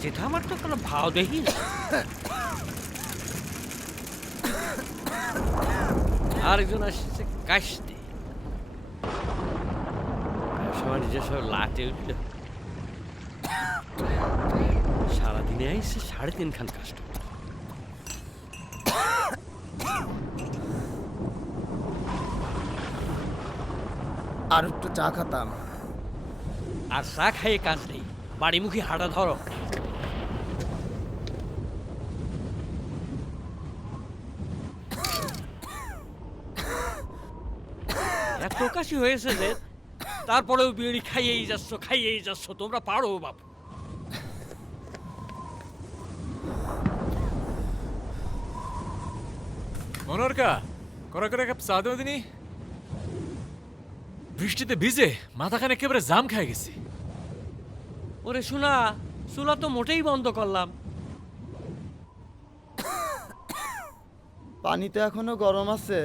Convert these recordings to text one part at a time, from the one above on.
বৃষ্টি থামার তো কোনো ভাও দেখি না। আরেকজন আসছে কাশতে, ব্যবসা বাণিজ্য সব লাটে উঠল। সারাদিনে আইসে 3.5 খান কাস্টমার। আর একটু চা খাতাম। আর চা খাইয়ে কাজ নেই, বাড়িমুখী হাঁটা ধরো। এত কাশি হয়েছে যে তারপরেও বিড়ি খাইয়েই যাচ্ছ, তোমরা পারো বাপু। মনোরকা করা করে কাপ চা দেও দিনি। বৃষ্টিতে ভিজে মাথাখানে একেবারে জাম খেয়ে গেছি। ওরে শোনা, চুলা তো মোটেই বন্ধ করলাম। পানি তো এখনো গরম আছে।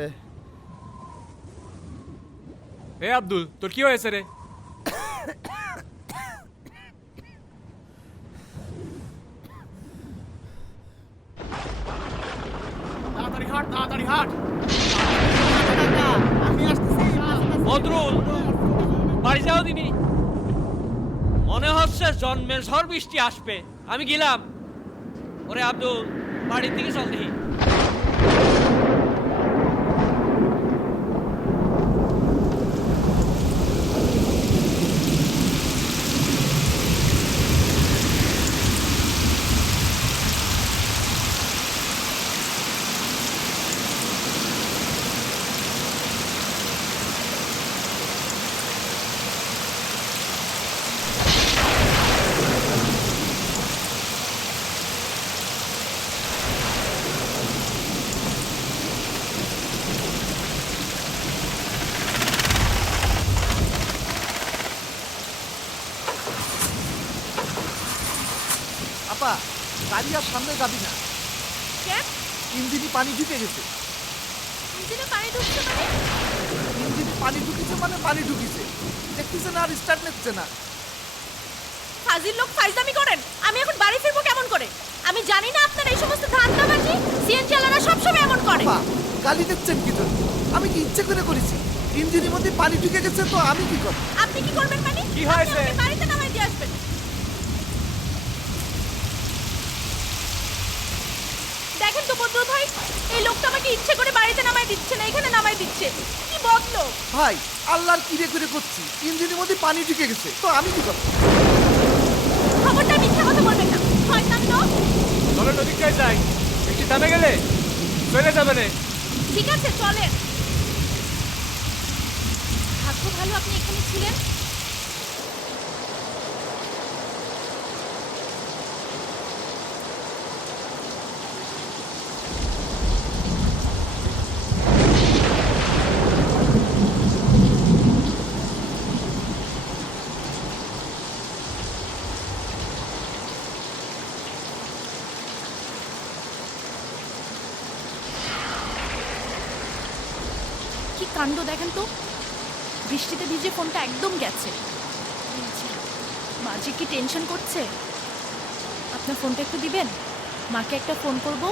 এ আব্দুল, তোর কি হয়েছে রে? তাড়াতাড়ি হাট, তাড়াতাড়ি হাট। বদরুল, বাড়ি যাও দিনি। মনে হচ্ছে জন্মের ঝড় বৃষ্টি আসবে। আমি গেলাম। ওরে আব্দুল, বাড়ির দিকে চল দেখি। আপা, গাড়ি আর সামনে যাবি না। কেন? ইঞ্জিনে পানি ঢুকে গেছে। ইঞ্জিনে পানি ঢুকছে মানে? ইঞ্জিনে পানি ঢুকেছে মানে পানি ঢুকেছে। দেখতেছে না, আর স্টার্ট নিচ্ছে না। ফাজিল লোক ফাইজলামি করেন। আমি এখন বাড়ি ফিরবো কেমন করে? আমি জানি না আপনার এই সমস্ত ধান্দাবাজি সিএনজি চালানা সবসময় এমন করে। আপা, গালি দিচ্ছেন কি জন্য? আমি কি ইচ্ছে করে করেছি? ইঞ্জিনের মধ্যে পানি ঢুকে গেছে তো আমি কি করব? আপনি কি করবেন মানে? কি হয়েছে? আপনি আমাকে বাড়িতে নামাই দিয়ে আসবেন। দেখেন তো বদরুল ভাই, এই লোকটা আমাকে ইচ্ছে করে বাড়িতে নামাই দিচ্ছে না, এখানে নামাই দিচ্ছে। কি বদলো? ভাই, আল্লাহর কিরে করে করছি। ইঞ্জিনের মধ্যে পানি ঢুকে গেছে তো আমি কি করব? খবরটা মিথ্যা কথা বলবেন না। শয়তান লোক। চলো নদীটায় যাই, বৃষ্টি থামে গেলে চলে যাবে রে। ঠিক আছে, চলেন। ভাগ্য ভালো আপনি এখানে ছিলেন। কি কাণ্ড দেখেন তো, বৃষ্টিতে ভিজে ফোনটা একদম গেছে। মা যে কি টেনশন করছে। আপনার ফোনটা একটু দিবেন, মাকে একটা ফোন করব।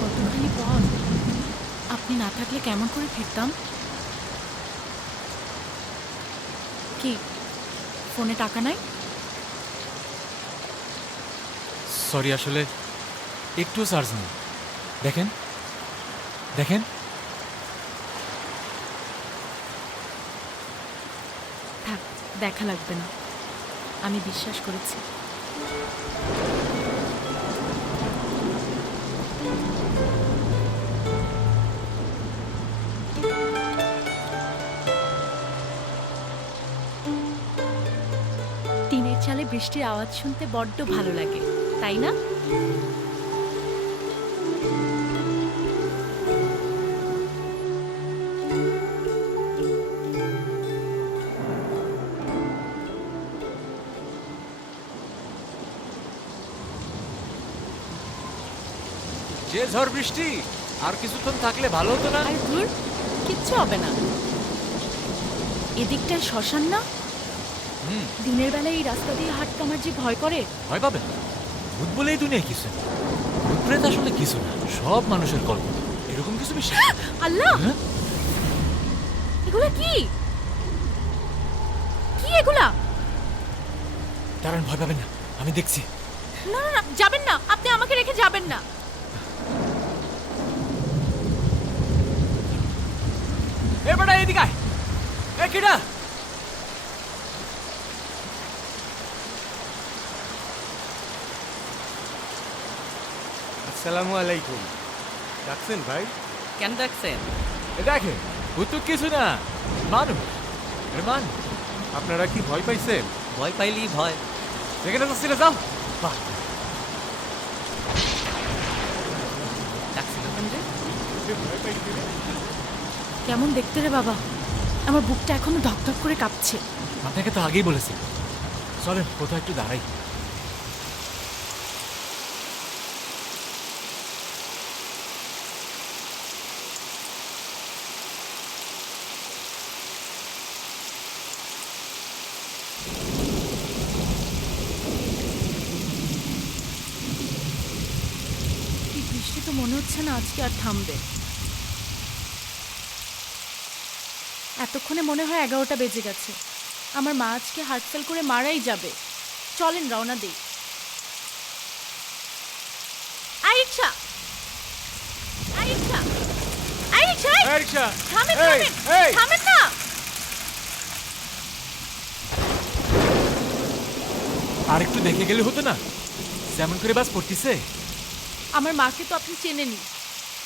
কতখানি পর আপনি না থাকলে কেমন করে ফিরতাম। কি ফোনে টাকা নাই? সরি, আসলে একটু চার্জ নেই। দেখেন দেখেন, থাক, দেখা লাগবে না, আমি বিশ্বাস করেছি। টিনের চালে বৃষ্টির আওয়াজ শুনতে বড্ড ভালো লাগে, তাই না? যে ঝড় বৃষ্টি আর কিছুক্ষণ থাকলে ভালো হতো না? আর দূর, কিচ্ছু হবে না। এদিকটায় শ্মশান না? দিনের বেলায় এই রাস্তা দিয়ে হাঁটতে আমার যে ভয় করে। ভয় পাবেন না, ভূত বলেই দুনিয়ায় কিছু না। ভূত প্রেত আসলে কিছু না, সব মানুষের কল্পনা। এরকম কিছু বিশ্বাস? আল্লাহ, হ্যাঁ? এগুলা কি? কি এগুলা? দাঁড়ান, ভয় পাবেন না, আমি দেখছি। না না না, যাবেন না, আপনি আমাকে রেখে যাবেন না। এ বেটা, এদিকে আয়। এ কিডা? আসসালামু আলাইকুম। ডাকছেন ভাই? কেন দেখছেন? এ দেখে, ভূত তো কিছু না, মানুষ। এ মানুষ। আপনারা কি ভয় পাইছেন? ভয় পাইলি ভয়। যেখানে যাচ্ছিল যাও। বাহ, ডাকছিল কেন রে? যে ভয় পাইছেন? কেমন দেখতে রে বাবা, আমার বুকটা এখনো ধকধক করে কাঁপছে। আপনাকে তো আগেই বলেছি। চলেন কোথাও একটু দাঁড়াই। এই বৃষ্টি তো মনে হচ্ছে না আজকে আর থামবে। এতক্ষণে মনে হয় 11টা বেজে গেছে। আমার মা আজকে হার্ট ফেল করে মারাই যাবে। চলেন রওনা দিই। আই রিক্সা, আই রিক্সা, আই রিক্সা, এই! এই রিক্সা! থামেন, এই, থামেন, এই! থামেন না। আর একটু দেখে গেলে হতো না? যেমন করে বাস পড়তিছে। আমার মাকে তো আপনি চেনেনই,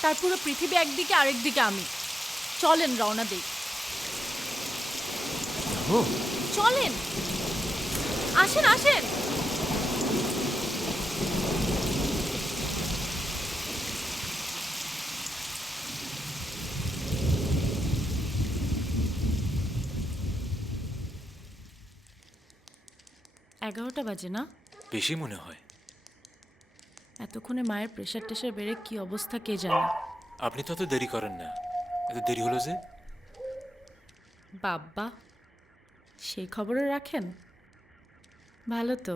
তার পুরো পৃথিবী একদিকে আরেকদিকে আমি। চলেন রওনা দিই। ও, চলেন, আসেন আসেন। এগারোটা বাজে না? বেশি মনে হয়। এতক্ষণে মায়ের প্রেশার টেশার বেড়ে কি অবস্থা কে জানে। আপনি তো এত দেরি করেন না, এত দেরি হলো যে? বাব্বা, সেই খবরও রাখেন? ভালো তো।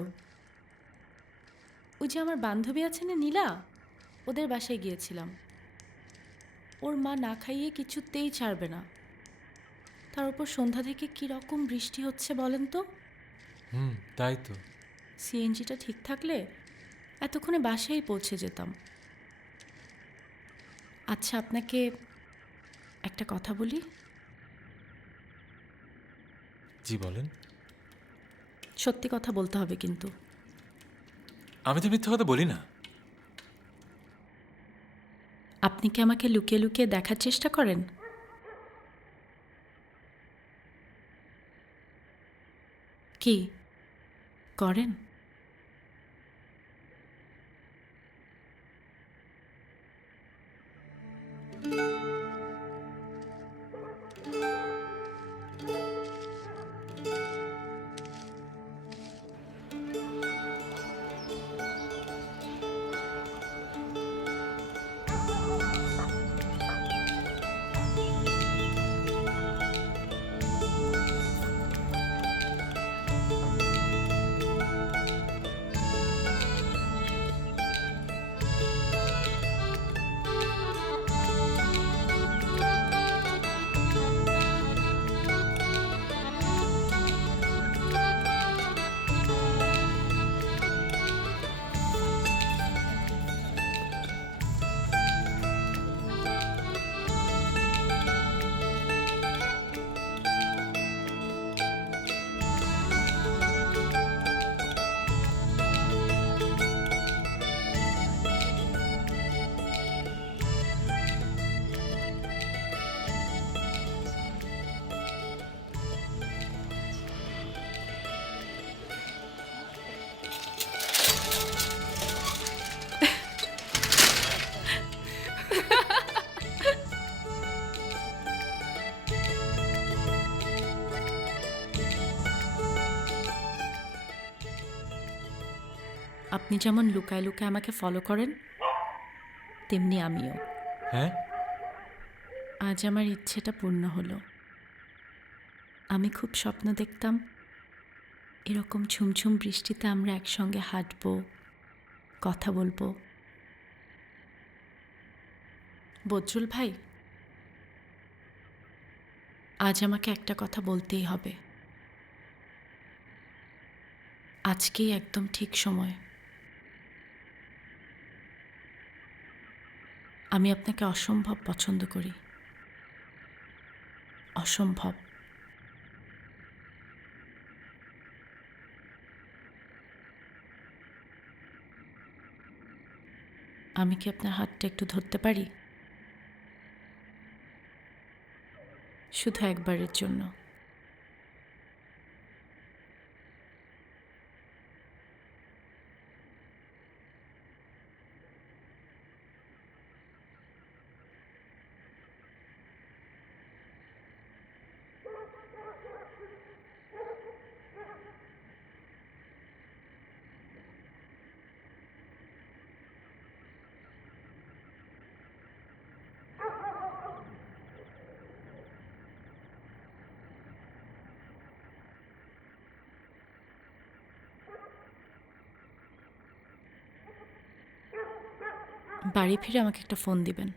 ওই যে আমার বান্ধবী আছে না নীলা, ওদের বাসায় গিয়েছিলাম। ওর মা না খাইয়ে কিছুতেই ছাড়বে না। তার উপর সন্ধ্যা থেকে কি রকম বৃষ্টি হচ্ছে বলেন তো। তাই তো। সিএনজিটা ঠিক থাকলে এতক্ষণে বাসায় পৌঁছে যেতাম। আচ্ছা, আপনাকে একটা কথা বলি? জি বলেন। সত্যি কথা বলতে হবে কিন্তু। আমি তো মিথ্যা কথা বলি না। আপনি কি আমাকে লুকিয়ে লুকিয়ে দেখার চেষ্টা করেন? কি করেন? আপনি যেমন লুকায় লুকায় আমাকে ফলো করেন, তেমনি আমিও। হ্যাঁ? আজ আমার ইচ্ছেটা পূর্ণ হলো। আমি খুব স্বপ্ন দেখতাম এরকম ঝুমঝুম বৃষ্টিতে আমরা একসঙ্গে হাঁটবো, কথা বলবো। বজরুল ভাই, আজ আমাকে একটা কথা বলতেই হবে। আজকেই একদম ঠিক সময়। আমি আপনাকে অসম্ভব পছন্দ করি, অসম্ভব। আমি কি আপনার হাতটা একটু ধরতে পারি? শুধু একবারের জন্য। বাড়ি ফিরে আমাকে একটা ফোন দিবেন,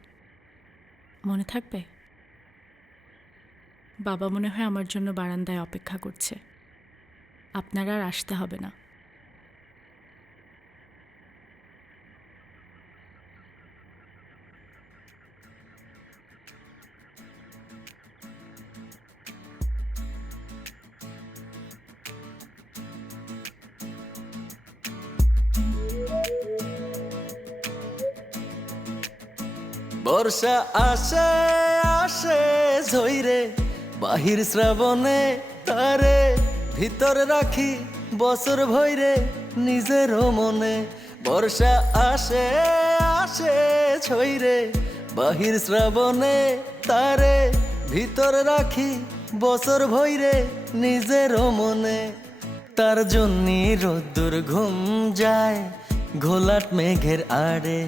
মনে থাকবে? বাবা মনে হয় আমার জন্য বারান্দায় অপেক্ষা করছে। আপনারা আর আসতে হবে না। বর্ষা আসে আসে ঝইরে, বাহির শ্রাবণে তারে ভিতর রাখি বছর ভৈরে নিজের মনে। বর্ষা আসে আসে ঝইরে, বাহির শ্রাবণে তারে ভিতর রাখি বছর ভৈরে নিজের মনে। তার জন্যে রোদ্দুর ঘুম যায় ঘোলাট মেঘের আড়ে,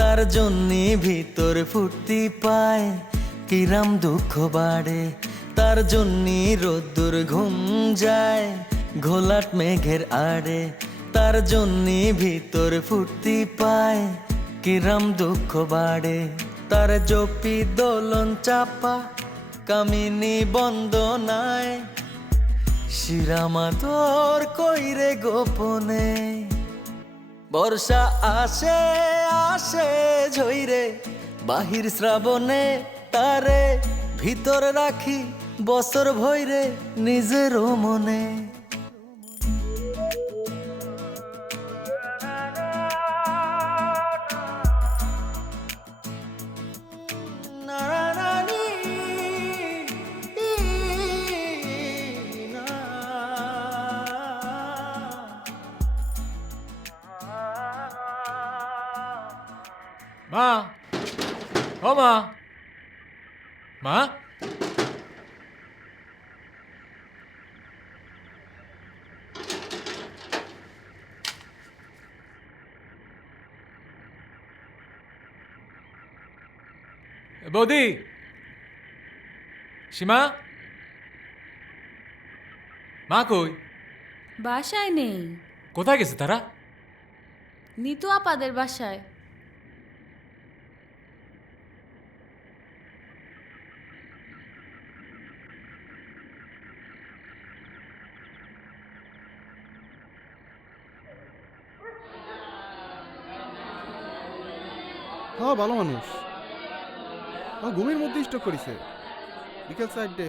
তার জন্যে ভিতর ফুর্তি পায় কিরাম দুঃখ বাড়ে। তার জন্যে রোদ্দুর ঘুম যায় ঘোলাট মেঘের আড়ে, তার জন্যে ভিতর ফুর্তি পায় কিরাম দুঃখ বাড়ে। তার জপি দোলন চাপা কামিনী বন্দনায়, শিরামা তোর কইরে গোপনে। বর্ষা আসে আসে ঝইরে, বাহির শ্রাবণে তারে ভিতর রাখি বছর ভৈরে নিজের মনে। মা, ও মা, মা, বৌদি, সীমা, মা কই? বাসায় নেই, কোথায় গেছে তারা? নিতু আপাদের বাসায়। হ্যাঁ ভালো মানুষ। ঘুমের মধ্যে স্টক করেছে। বিকেল 4টে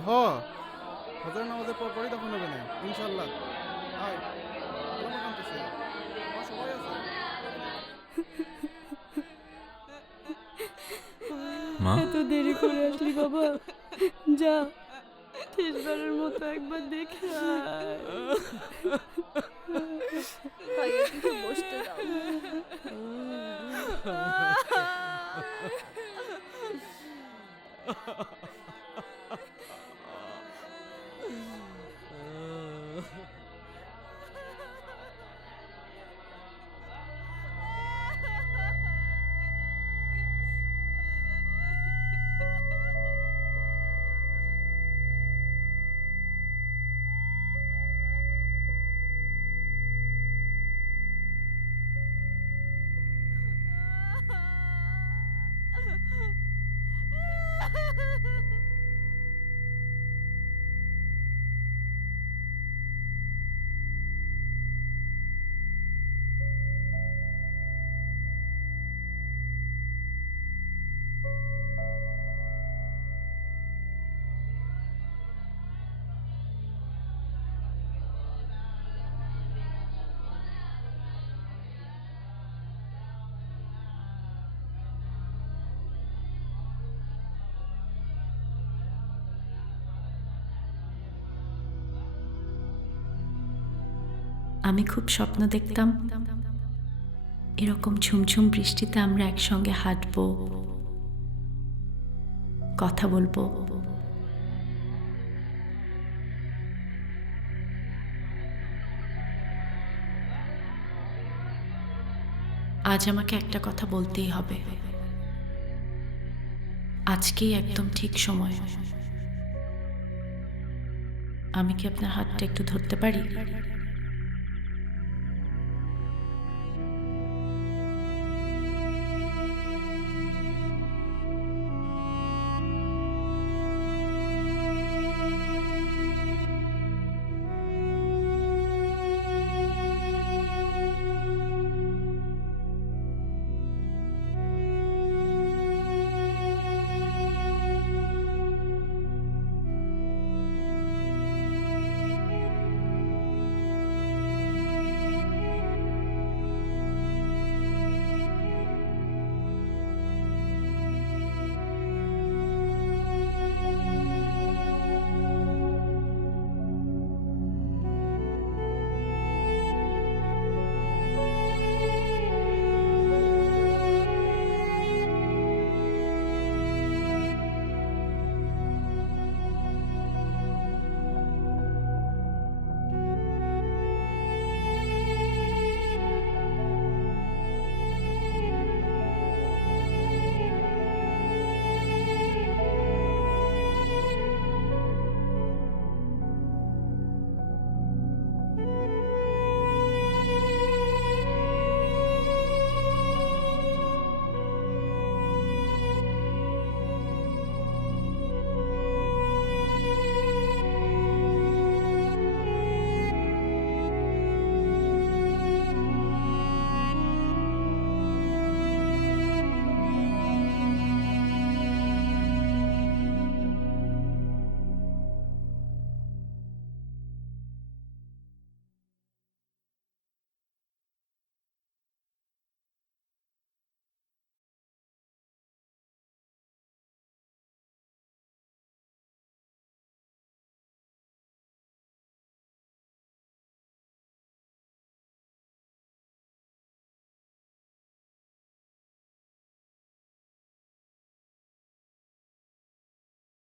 হজর নামাজের পর পরই তখন হবে না ইনশাল্লাহ। আয় ভালো কাঁদতেছে। সবাই আছে। মা, এত দেরি করে আসলি বাবা, যা শেষবারের মতো একবার দেখে আয়। বসতে দাও। আমি খুব স্বপ্ন দেখতাম এরকম ঝুমঝুম বৃষ্টিতে আমরা একসঙ্গে হাঁটবো, কথা বলবো। আজ আমাকে একটা কথা বলতেই হবে। আজকেই একদম ঠিক সময়। আমি কি আপনার হাতটা একটু ধরতে পারি?